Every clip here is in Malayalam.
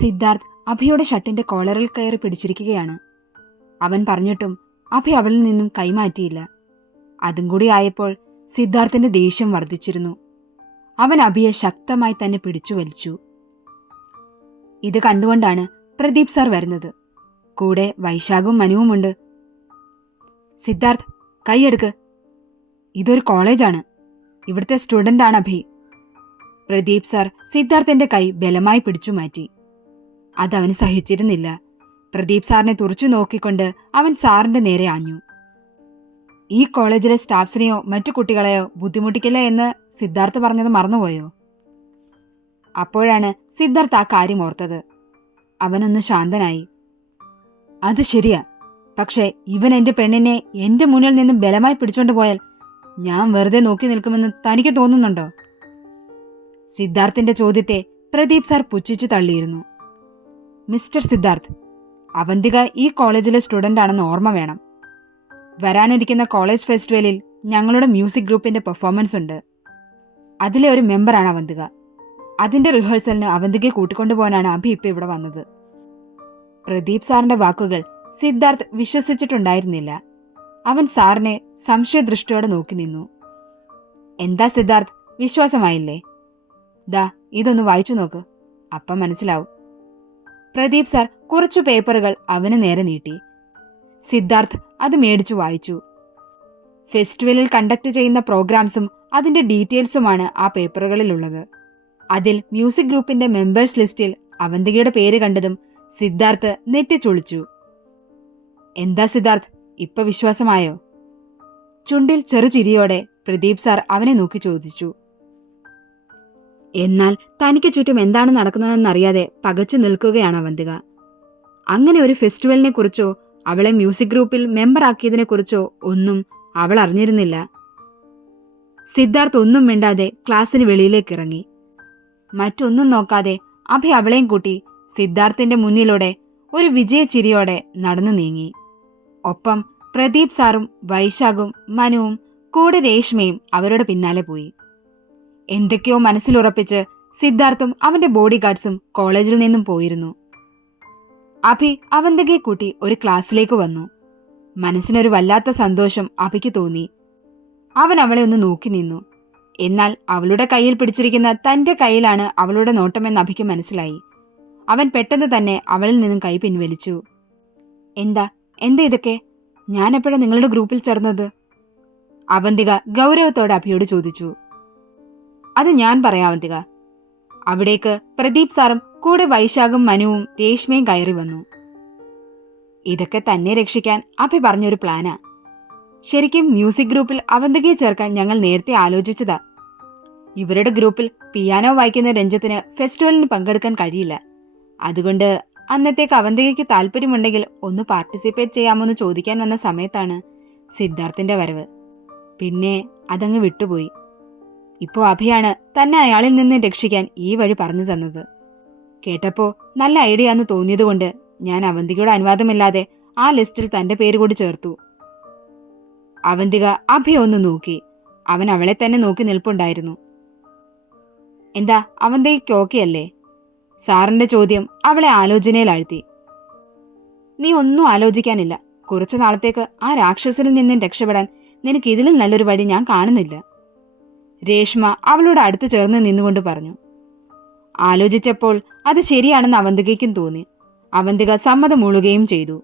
സിദ്ധാർത്ഥ് അഭയുടെ ഷട്ടിന്റെ കോളറിൽ കയറി പിടിച്ചിരിക്കുകയാണ്. അവൻ പറഞ്ഞിട്ടും അഭി അവളിൽ നിന്നും കൈമാറ്റിയില്ല. അതും കൂടി ആയപ്പോൾ സിദ്ധാർത്ഥിന്റെ ദേഷ്യം വർദ്ധിച്ചിരുന്നു. അവൻ അഭിയെ ശക്തമായി തന്നെ പിടിച്ചു വലിച്ചു. ഇത് കണ്ടുകൊണ്ടാണ് പ്രദീപ് സാർ വരുന്നത്. കൂടെ വൈശാഖും മനുവുമുണ്ട് സിദ്ധാർത്ഥ് കൈയെടുക്ക് ഇതൊരു കോളേജാണ്. ഇവിടുത്തെ സ്റ്റുഡന്റാണ് അഭി. പ്രദീപ് സാർ സിദ്ധാർത്ഥിന്റെ കൈ ബലമായി പിടിച്ചു മാറ്റി. അതവന് സഹിച്ചിരുന്നില്ല. പ്രദീപ് സാറിനെ തുറച്ചു നോക്കിക്കൊണ്ട് അവൻ സാറിന്റെ നേരെ ആഞ്ഞു. ഈ കോളേജിലെ സ്റ്റാഫ്സിനെയോ മറ്റു കുട്ടികളെയോ ബുദ്ധിമുട്ടിക്കില്ല എന്ന് സിദ്ധാർത്ഥ് പറഞ്ഞത് മറന്നുപോയോ? അപ്പോഴാണ് സിദ്ധാർത്ഥ് ആ കാര്യം ഓർത്തത്. അവനൊന്ന് ശാന്തനായി. അത് ശരിയാ. പക്ഷേ ഇവൻ എന്റെ പെണ്ണിനെ എന്റെ മുന്നിൽ നിന്ന് ബലമായി പിടിച്ചോണ്ട് പോയാൽ ഞാൻ വെറുതെ നോക്കി നിൽക്കുമെന്ന് തനിക്ക് തോന്നുന്നുണ്ടോ? സിദ്ധാർത്ഥിന്റെ ചോദ്യത്തെ പ്രദീപ് സാർ പുച്ഛിച്ചു തള്ളിയിരുന്നു. മിസ്റ്റർ സിദ്ധാർത്ഥ് അവന്തിക ഈ കോളേജിലെ സ്റ്റുഡന്റ് ആണെന്ന് ഓർമ്മ വേണം. വരാനിരിക്കുന്ന കോളേജ് ഫെസ്റ്റിവലിൽ ഞങ്ങളുടെ മ്യൂസിക് ഗ്രൂപ്പിന്റെ പെർഫോമൻസ് ഉണ്ട്. അതിലെ ഒരു മെമ്പറാണ് അവന്തിക. അതിന്റെ റിഹേഴ്സലിന് അവന്തികയെ കൂട്ടിക്കൊണ്ടുപോകാനാണ് അഭി ഇപ്പം ഇവിടെ വന്നത്. പ്രദീപ് സാറിന്റെ വാക്കുകൾ സിദ്ധാർത്ഥ് വിശ്വസിച്ചിട്ടുണ്ടായിരുന്നില്ല. അവൻ സാറിനെ സംശയദൃഷ്ടിയോടെ നോക്കി നിന്നു. എന്താ സിദ്ധാർത്ഥ് വിശ്വാസമായില്ലേ? ദാ ഇതൊന്ന് വായിച്ചു നോക്ക്. അപ്പം മനസ്സിലാവും. പ്രദീപ് സാർ കുറച്ചു പേപ്പറുകൾ അവന് നേരെ നീട്ടി. സിദ്ധാർത്ഥ് അത് മേടിച്ചു വായിച്ചു. ഫെസ്റ്റിവലിൽ കണ്ടക്ട് ചെയ്യുന്ന പ്രോഗ്രാംസും അതിന്റെ ഡീറ്റെയിൽസുമാണ് ആ പേപ്പറുകളിലുള്ളത്. അതിൽ മ്യൂസിക് ഗ്രൂപ്പിന്റെ മെമ്പേഴ്സ് ലിസ്റ്റിൽ അവന്തികയുടെ പേര് കണ്ടതും സിദ്ധാർത്ഥ് നെറ്റിച്ചൊളിച്ചു എന്താ സിദ്ധാർത്ഥ് ഇപ്പൊ വിശ്വാസമായോ? ചുണ്ടിൽ ചെറുചിരിയോടെ പ്രദീപ് സാർ അവനെ നോക്കി ചോദിച്ചു. എന്നാൽ തനിക്ക് ചുറ്റും എന്താണ് നടക്കുന്നതെന്നറിയാതെ പകച്ചു നിൽക്കുകയാണ് അവന്തിക. അങ്ങനെ ഒരു ഫെസ്റ്റിവലിനെ കുറിച്ചോ അവളെ മ്യൂസിക് ഗ്രൂപ്പിൽ മെമ്പറാക്കിയതിനെക്കുറിച്ചോ ഒന്നും അവൾ അറിഞ്ഞിരുന്നില്ല. സിദ്ധാർത്ഥ് ഒന്നും മിണ്ടാതെ ക്ലാസ്സിന് വെളിയിലേക്ക് ഇറങ്ങി മറ്റൊന്നും നോക്കാതെ അഭി അവളെയും കൂട്ടി സിദ്ധാർത്ഥിന്റെ മുന്നിലൂടെ ഒരു വിജയചിരിയോടെ നടന്നു നീങ്ങി. ഒപ്പം പ്രദീപ് സാറും വൈശാഖും മനുവും കൂടെ രേഷ്മയും അവരുടെ പിന്നാലെ പോയി. എന്തൊക്കെയോ മനസ്സിലുറപ്പിച്ച് സിദ്ധാർത്ഥും അവന്റെ ബോഡി ഗാർഡ്സും കോളേജിൽ നിന്നും പോയിരുന്നു. അഭി അവന്തകെ കൂട്ടി ഒരു ക്ലാസ്സിലേക്ക് വന്നു. മനസ്സിനൊരു വല്ലാത്ത സന്തോഷം അഭിക്ക് തോന്നി. അവൻ അവളെ ഒന്ന് നോക്കി നിന്നു. എന്നാൽ അവളുടെ കയ്യിൽ പിടിച്ചിരിക്കുന്ന തന്റെ കയ്യിലാണ് അവളുടെ നോട്ടമെന്ന് അഭിക്ക് മനസ്സിലായി. അവൻ പെട്ടെന്ന് തന്നെ അവളിൽ നിന്നും കൈ പിൻവലിച്ചു. എന്താ? എന്താ ഇതൊക്കെ? ഞാൻ എപ്പോഴാണ് നിങ്ങളുടെ ഗ്രൂപ്പിൽ ചേർന്നത്? അവന്തിക ഗൗരവത്തോടെ അഭിയോട് ചോദിച്ചു. അത് ഞാൻ പറയാവന്തിക അവിടേക്ക് പ്രദീപ് സാറും കൂടെ വൈശാഖും മനുവും രേഷ്മയും കയറി വന്നു. ഇതൊക്കെ തന്നെ രക്ഷിക്കാൻ അഭി പറഞ്ഞൊരു പ്ലാനാ. ശരിക്കും മ്യൂസിക് ഗ്രൂപ്പിൽ അവന്തികയെ ചേർക്കാൻ ഞങ്ങൾ നേരത്തെ ആലോചിച്ചതാ. ഇവരുടെ ഗ്രൂപ്പിൽ പിയാനോ വായിക്കുന്ന രഞ്ജത്തിന് ഫെസ്റ്റിവലിന് പങ്കെടുക്കാൻ കഴിയില്ല. അതുകൊണ്ട് അന്നത്തേക്ക് അവന്തികയ്ക്ക് താല്പര്യമുണ്ടെങ്കിൽ ഒന്ന് പാർട്ടിസിപ്പേറ്റ് ചെയ്യാമോന്ന് ചോദിക്കാൻ വന്ന സമയത്താണ് സിദ്ധാർത്ഥിന്റെ വരവ്. പിന്നെ അതങ്ങ് വിട്ടുപോയി. ഇപ്പോൾ അഭയാണ് തന്നെ അയാളിൽ നിന്ന് രക്ഷിക്കാൻ ഈ വഴി പറഞ്ഞു തന്നത്. കേട്ടപ്പോൾ നല്ല ഐഡിയ എന്ന് തോന്നിയതുകൊണ്ട് ഞാൻ അവന്തികയുടെ അനുവാദമില്ലാതെ ആ ലിസ്റ്റിൽ തന്റെ പേര് കൂടി ചേർത്തു. അവന്തിക അഭയ ഒന്ന് നോക്കി. അവൻ അവളെ തന്നെ നോക്കി നിൽപ്പുണ്ടായിരുന്നു. എന്താ അവന്തികയ്ക്ക് ഓക്കെ അല്ലേ സാറിന്റെ ചോദ്യം അവളെ ആലോചനയിലാഴ്ത്തി നീ ഒന്നും ആലോചിക്കാനില്ല. കുറച്ചു നാളത്തേക്ക് ആ രാക്ഷസനിൽ നിന്നും രക്ഷപ്പെടാൻ നിനക്ക് ഇതിലും നല്ലൊരു വഴി ഞാൻ കാണുന്നില്ല. രേഷ്മ അവളോട് അടുത്ത് ചേർന്ന് നിന്നുകൊണ്ട് പറഞ്ഞു. ആലോചിച്ചപ്പോൾ അത് ശരിയാണെന്ന് അവന്തികയ്ക്കും തോന്നി. അവന്തിക സമ്മതം മൂളുകയും ചെയ്തു.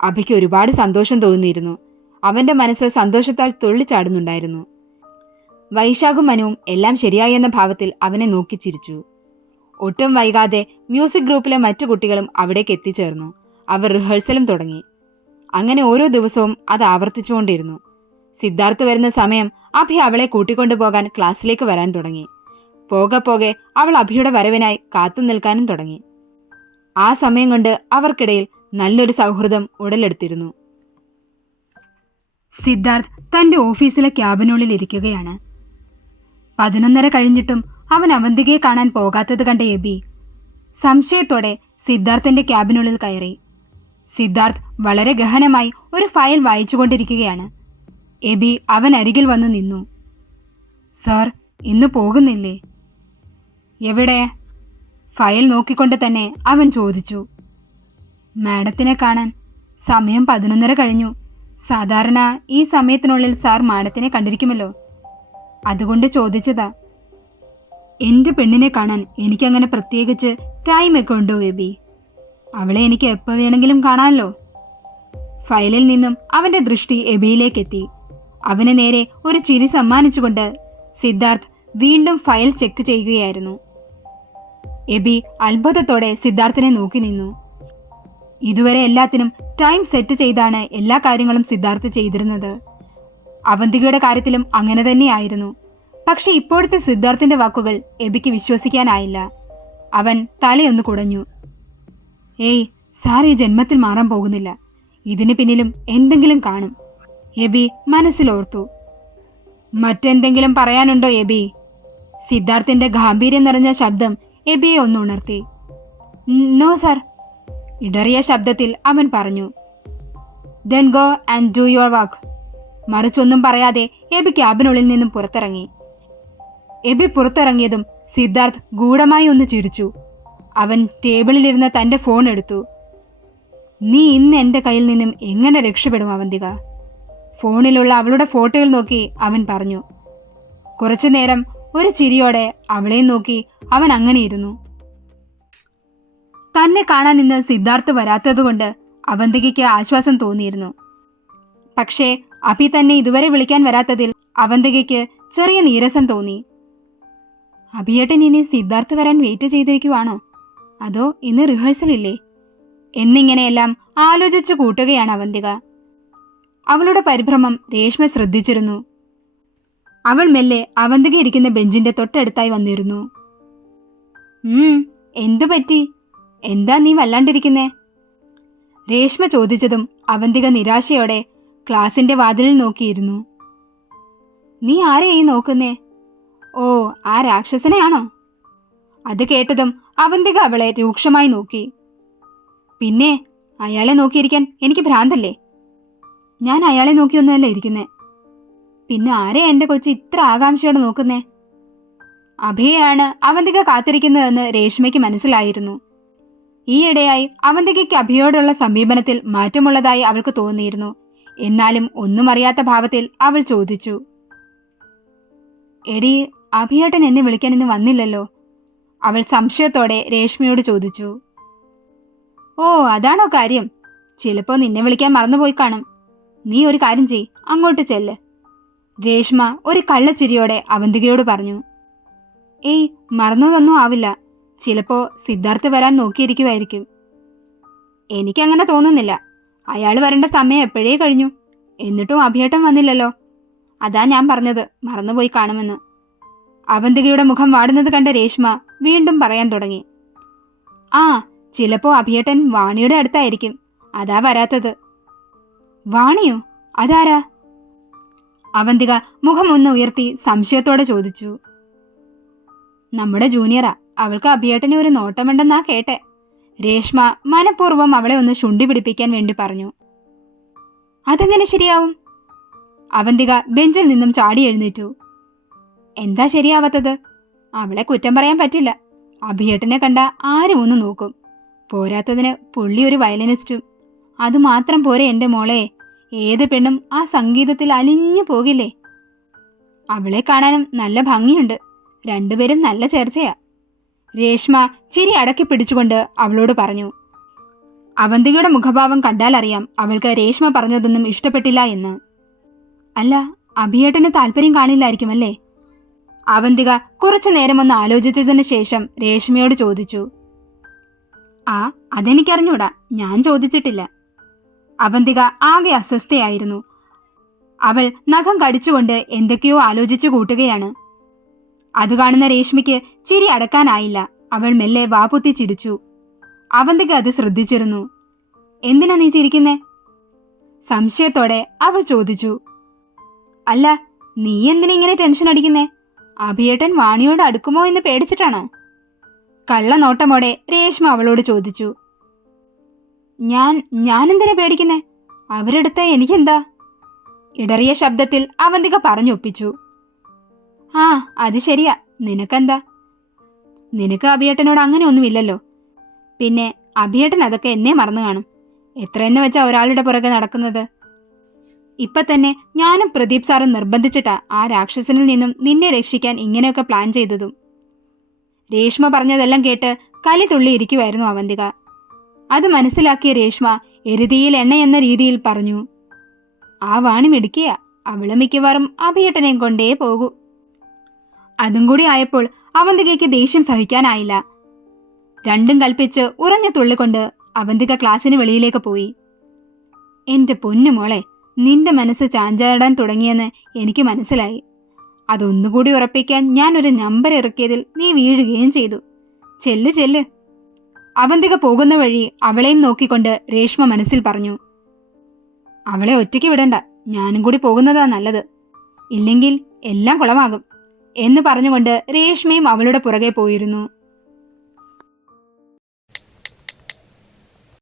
അഭിക്ക് ഒരുപാട് സന്തോഷം തോന്നിയിരുന്നു. അവന്റെ മനസ്സ് സന്തോഷത്താൽ തുള്ളിച്ചാടുന്നുണ്ടായിരുന്നു. വൈശാഖും മനുവും എല്ലാം ശരിയായി എന്ന ഭാവത്തിൽ അവനെ നോക്കി ചിരിച്ചു. ഒട്ടും വൈകാതെ മ്യൂസിക് ഗ്രൂപ്പിലെ മറ്റു കുട്ടികളും അവിടേക്ക് എത്തിച്ചേർന്നു. അവർ റിഹേഴ്സലും തുടങ്ങി. അങ്ങനെ ഓരോ ദിവസവും അത് ആവർത്തിച്ചുകൊണ്ടിരുന്നു. സിദ്ധാർത്ഥ് വരുന്ന സമയം അഭി അവളെ കൂട്ടിക്കൊണ്ടുപോകാൻ ക്ലാസ്സിലേക്ക് വരാൻ തുടങ്ങി. പോകെ പോകെ അവൾ അഭിയുടെ വരവിനായി കാത്തു നിൽക്കാനും തുടങ്ങി. ആ സമയം കൊണ്ട് അവർക്കിടയിൽ നല്ലൊരു സൗഹൃദം ഉടലെടുത്തിരുന്നു. സിദ്ധാർത്ഥ് തന്റെ ഓഫീസിലെ ക്യാബിനുള്ളിൽ ഇരിക്കുകയാണ്. പതിനൊന്നര കഴിഞ്ഞിട്ടും അവൻ അവന്തികയെ കാണാൻ പോകാത്തത് കണ്ട എബി സംശയത്തോടെ സിദ്ധാർത്ഥിന്റെ ക്യാബിനുള്ളിൽ കയറി. സിദ്ധാർത്ഥ് വളരെ ഗഹനമായി ഒരു ഫയൽ വായിച്ചുകൊണ്ടിരിക്കുകയാണ്. എബി അവൻ അരികിൽ വന്ന് നിന്നു. സർ ഇന്ന് പോകുന്നില്ലേ? എവിടെ? ഫയൽ നോക്കിക്കൊണ്ട് തന്നെ അവൻ ചോദിച്ചു. മാഡത്തിനെ കാണാൻ സമയം പതിനൊന്നര കഴിഞ്ഞു. സാധാരണ ഈ സമയത്തിനുള്ളിൽ സാർ മാഡത്തിനെ കണ്ടിരിക്കുമല്ലോ. അതുകൊണ്ട് ചോദിച്ചതാ. എന്റെ പെണ്ണിനെ കാണാൻ എനിക്കങ്ങനെ പ്രത്യേകിച്ച് ടൈമൊക്കെ ഉണ്ടോ എബി? അവളെ എനിക്ക് എപ്പോൾ വേണമെങ്കിലും കാണാമല്ലോ ഫയലിൽ നിന്നും അവന്റെ ദൃഷ്ടി എബിയിലേക്കെത്തി. അവന് നേരെ ഒരു ചിരി സമ്മാനിച്ചുകൊണ്ട് സിദ്ധാർത്ഥ് വീണ്ടും ഫയൽ ചെക്ക് ചെയ്യുകയായിരുന്നു. എബി അത്ഭുതത്തോടെ സിദ്ധാർത്ഥിനെ നോക്കി നിന്നു. ഇതുവരെ എല്ലാത്തിനും ടൈം സെറ്റ് ചെയ്താണ് എല്ലാ കാര്യങ്ങളും സിദ്ധാർത്ഥ് ചെയ്തിരുന്നത്. അവന്തികയുടെ കാര്യത്തിലും അങ്ങനെ തന്നെയായിരുന്നു. പക്ഷെ ഇപ്പോഴത്തെ സിദ്ധാർത്ഥിന്റെ വാക്കുകൾ എബിക്ക് വിശ്വസിക്കാനായില്ല. അവൻ തലയൊന്ന് കുടഞ്ഞു. ഏയ് സാർ ഈ ജന്മത്തിൽ മാറാൻ പോകുന്നില്ല. ഇതിന് പിന്നിലും എന്തെങ്കിലും കാണും. എബി മനസ്സിലോർത്തു. മറ്റെന്തെങ്കിലും പറയാനുണ്ടോ എബി? സിദ്ധാർത്ഥിന്റെ ഗാംഭീര്യം നിറഞ്ഞ ശബ്ദം എബിയെ ഒന്ന് ഉണർത്തി. നോ സർ ഇടറിയ ശബ്ദത്തിൽ അവൻ പറഞ്ഞു. Then go and do your work മറിച്ചൊന്നും പറയാതെ എബി ക്യാബിനുള്ളിൽ നിന്നും പുറത്തിറങ്ങി. എബി പുറത്തിറങ്ങിയതും സിദ്ധാർത്ഥ് ഗൂഢമായി ഒന്ന് ചിരിച്ചു. അവൻ ടേബിളിലിരുന്ന തന്റെ ഫോൺ എടുത്തു. നീ ഇന്ന് എന്റെ കയ്യിൽ നിന്നും എങ്ങനെ രക്ഷപ്പെടും അവന്തിക? ഫോണിലുള്ള അവളുടെ ഫോട്ടോകൾ നോക്കി അവൻ പറഞ്ഞു. കുറച്ചു നേരം ഒരു ചിരിയോടെ അവളെയും നോക്കി അവൻ അങ്ങനെ ഇരുന്നു. തന്നെ കാണാൻ ഇന്ന് സിദ്ധാർത്ഥ് വരാത്തതുകൊണ്ട് അവന്തികയ്ക്ക് ആശ്വാസം തോന്നിയിരുന്നു. പക്ഷേ അഭി തന്നെ ഇതുവരെ വിളിക്കാൻ വരാത്തതിൽ അവന്തികയ്ക്ക് ചെറിയ നീരസം തോന്നി. അഭിയേട്ടൻ ഇനി സിദ്ധാർത്ഥ് വരാൻ വെയിറ്റ് ചെയ്തിരിക്കുവാണോ? അതോ ഇന്ന് റിഹേഴ്സൽ ഇല്ലേ? എന്നിങ്ങനെയെല്ലാം ആലോചിച്ചു കൂട്ടുകയാണ് അവന്തിക. അവളുടെ പരിഭ്രമം രേഷ്മ ശ്രദ്ധിച്ചിരുന്നു. അവൾ മെല്ലെ അവന്തിക ഇരിക്കുന്ന ബെഞ്ചിന്റെ തൊട്ടടുത്തായി വന്നിരുന്നു. എന്തു പറ്റി? എന്താ നീ വല്ലാണ്ടിരിക്കുന്നേ? രേഷ്മ ചോദിച്ചതും അവന്തിക നിരാശയോടെ ക്ലാസിന്റെ വാതിലിൽ നോക്കിയിരുന്നു. നീ ആരെയായി നോക്കുന്നേ? ഓ ആ രാക്ഷസനെയാണോ? അത് കേട്ടതും അവന്തിക അവളെ രൂക്ഷമായി നോക്കി. പിന്നെ അയാളെ നോക്കിയിരിക്കാൻ എനിക്ക് ഭ്രാന്തല്ലേ? ഞാൻ അയാളെ നോക്കിയൊന്നുമല്ല ഇരിക്കുന്നേ. പിന്നെ ആരെ എന്റെ കൊച്ചു ഇത്ര ആകാംക്ഷയോടെ നോക്കുന്നേ? അഭയാണ് അവന്തിക കാത്തിരിക്കുന്നതെന്ന് രേഷ്മയ്ക്ക് മനസ്സിലായിരുന്നു. ഈയിടെയായി അവന്തികയ്ക്ക് അഭയോടുള്ള സമീപനത്തിൽ മാറ്റമുള്ളതായി അവൾക്ക് തോന്നിയിരുന്നു. എന്നാലും ഒന്നും അറിയാത്ത ഭാവത്തിൽ അവൾ ചോദിച്ചു. എടി അഭിയേട്ടൻ എന്നെ വിളിക്കാൻ ഇന്ന് വന്നില്ലല്ലോ. അവൾ സംശയത്തോടെ രേഷ്മയോട് ചോദിച്ചു. ഓ അതാണോ കാര്യം? ചിലപ്പോൾ നിന്നെ വിളിക്കാൻ മറന്നുപോയി കാണും. നീ ഒരു കാര്യം ചെയ് അങ്ങോട്ട് ചെല്ല്. രേഷ്മ ഒരു കള്ളച്ചിരിയോടെ അവന്തികയോട് പറഞ്ഞു ഏയ് മറന്നതൊന്നും ആവില്ല. ചിലപ്പോ സിദ്ധാർത്ഥ് വരാൻ നോക്കിയിരിക്കുമായിരിക്കും എനിക്കങ്ങനെ തോന്നുന്നില്ല. അയാൾ വരേണ്ട സമയം എപ്പോഴേ കഴിഞ്ഞു? എന്നിട്ടും അഭിയേട്ടം വന്നില്ലല്ലോ. അതാ ഞാൻ പറഞ്ഞത് മറന്നുപോയി കാണുമെന്ന്. അവന്തികയുടെ മുഖം വാടുന്നത് കണ്ട രേഷ്മ വീണ്ടും പറയാൻ തുടങ്ങി ആ ചിലപ്പോ അഭിയേട്ടൻ വാണിയുടെ അടുത്തായിരിക്കും. അതാ വരാത്തത്. വാണിയോ? അതാരാ? അവന്തിക മുഖമൊന്ന് ഉയർത്തി സംശയത്തോടെ ചോദിച്ചു. നമ്മുടെ ജൂനിയറാ അവൾക്ക് അഭിയേട്ടനെ ഒരു നോട്ടമുണ്ടെന്നാ കേട്ടെ. രേഷ്മ മനഃപൂർവം അവളെ ഒന്ന് ശുണ്ടി പിടിപ്പിക്കാൻ വേണ്ടി പറഞ്ഞു. അതെങ്ങനെ ശരിയാവും? അവന്തിക ബെഞ്ചിൽ നിന്നും ചാടി എഴുന്നേറ്റു. എന്താ ശരിയാവാത്തത്? അവളെ കുറ്റം പറയാൻ പറ്റില്ല. അഭിയേട്ടനെ കണ്ട ആരും ഒന്ന് നോക്കും. പോരാത്തതിന് പുള്ളി ഒരു വയലിനിസ്റ്റും. അതുമാത്രം പോരെ എന്റെ മോളെ. ഏത് പെണ്ണും ആ സംഗീതത്തിൽ അലിഞ്ഞു പോകില്ലേ? അവളെ കാണാനും നല്ല ഭംഗിയുണ്ട്. രണ്ടുപേരും നല്ല ചേർച്ചയാ. രേഷ്മ ചിരി അടക്കി പിടിച്ചുകൊണ്ട് അവളോട് പറഞ്ഞു അവന്തികയുടെ മുഖഭാവം കണ്ടാൽ അറിയാം അവൾക്ക് രേഷ്മ പറഞ്ഞതൊന്നും ഇഷ്ടപ്പെട്ടില്ല എന്ന്. അല്ല അഭിയേട്ടന് താല്പര്യം കാണില്ലായിരിക്കുമല്ലേ അവന്തിക കുറച്ചു നേരമൊന്ന് ആലോചിച്ചതിന് ശേഷം രേഷ്മയോട് ചോദിച്ചു ആ അതെനിക്കറിഞ്ഞൂടാ. ഞാൻ ചോദിച്ചിട്ടില്ല. അവന്തിക ആകെ അസ്വസ്ഥയായിരുന്നു. അവൾ നഖം കടിച്ചുകൊണ്ട് എന്തൊക്കെയോ ആലോചിച്ചു കൂട്ടുകയാണ്. അത് കാണുന്ന രേഷ്മയ്ക്ക് ചിരി അടക്കാനായില്ല. അവൾ മെല്ലെ വാപുത്തി ചിരിച്ചു. അവന്തിക അത് ശ്രദ്ധിച്ചിരുന്നു. എന്തിനാ നീ ചിരിക്കുന്നേ? സംശയത്തോടെ അവൾ ചോദിച്ചു. അല്ല നീ എന്തിനാ ഇങ്ങനെ ടെൻഷൻ അടിക്കുന്നേ? അഭിയേട്ടൻ വാണിയോട് അടുക്കുമോ എന്ന് പേടിച്ചിട്ടാണോ. കള്ളനോട്ടമോടെ രേഷ്മ അവളോട് ചോദിച്ചു. ഞാൻ ഞാനെന്തിനാ പേടിക്കുന്നേ? അവരെടുത്ത എനിക്കെന്താ? ഇടറിയ ശബ്ദത്തിൽ അവന്തിക പറഞ്ഞൊപ്പിച്ചു. ആ അത് ശരിയാ. നിനക്കെന്താ? നിനക്ക് അഭിയേട്ടനോട് അങ്ങനെ ഒന്നുമില്ലല്ലോ. പിന്നെ അഭിയേട്ടൻ അതൊക്കെ എന്നെ മറന്നു കാണും. എത്രയെന്ന് വെച്ചാ ഒരാളുടെ പുറകെ നടക്കുന്നത്? ഇപ്പൊ തന്നെ ഞാനും പ്രദീപ് സാറും നിർബന്ധിച്ചിട്ടാ ആ രാക്ഷസനിൽ നിന്നും നിന്നെ രക്ഷിക്കാൻ ഇങ്ങനെയൊക്കെ പ്ലാൻ ചെയ്തതും. രേഷ്മ പറഞ്ഞതെല്ലാം കേട്ട് കലി തുള്ളി ഇരിക്കുമായിരുന്നു അവന്തിക. അത് മനസ്സിലാക്കിയ രേഷ്മ എരുതിയിൽ എണ്ണ എന്ന രീതിയിൽ പറഞ്ഞു. ആ വാണി മിടുക്കിയ. അവൾ മിക്കവാറും അഭിയേട്ടനെയും കൊണ്ടേ പോകൂ. അതും കൂടി ആയപ്പോൾ അവന്തികയ്ക്ക് ദേഷ്യം സഹിക്കാനായില്ല. രണ്ടും കൽപ്പിച്ച് ഉറഞ്ഞു തുള്ളിക്കൊണ്ട് അവന്തിക ക്ലാസ്സിന് വെളിയിലേക്ക് പോയി. എന്റെ പൊന്നുമോളെ നിന്റെ മനസ്സ് ചാഞ്ചാടാൻ തുടങ്ങിയെന്ന് എനിക്ക് മനസ്സിലായി. അതൊന്നുകൂടി ഉറപ്പിക്കാൻ ഞാനൊരു നമ്പർ ഇറക്കിയതിൽ നീ വീഴുകയും ചെയ്തു. ചെല്ല് ചെല്ല്. അവന്തിക പോകുന്ന വഴി അവളെയും നോക്കിക്കൊണ്ട് രേഷ്മ മനസ്സിൽ പറഞ്ഞു അവളെ ഒറ്റയ്ക്ക് വിടണ്ട. ഞാനും കൂടി പോകുന്നതാ നല്ലത്. ഇല്ലെങ്കിൽ എല്ലാം കുളമാകും. എന്ന് പറഞ്ഞുകൊണ്ട് രേഷ്മയും അവളുടെ പുറകെ പോയിരുന്നു.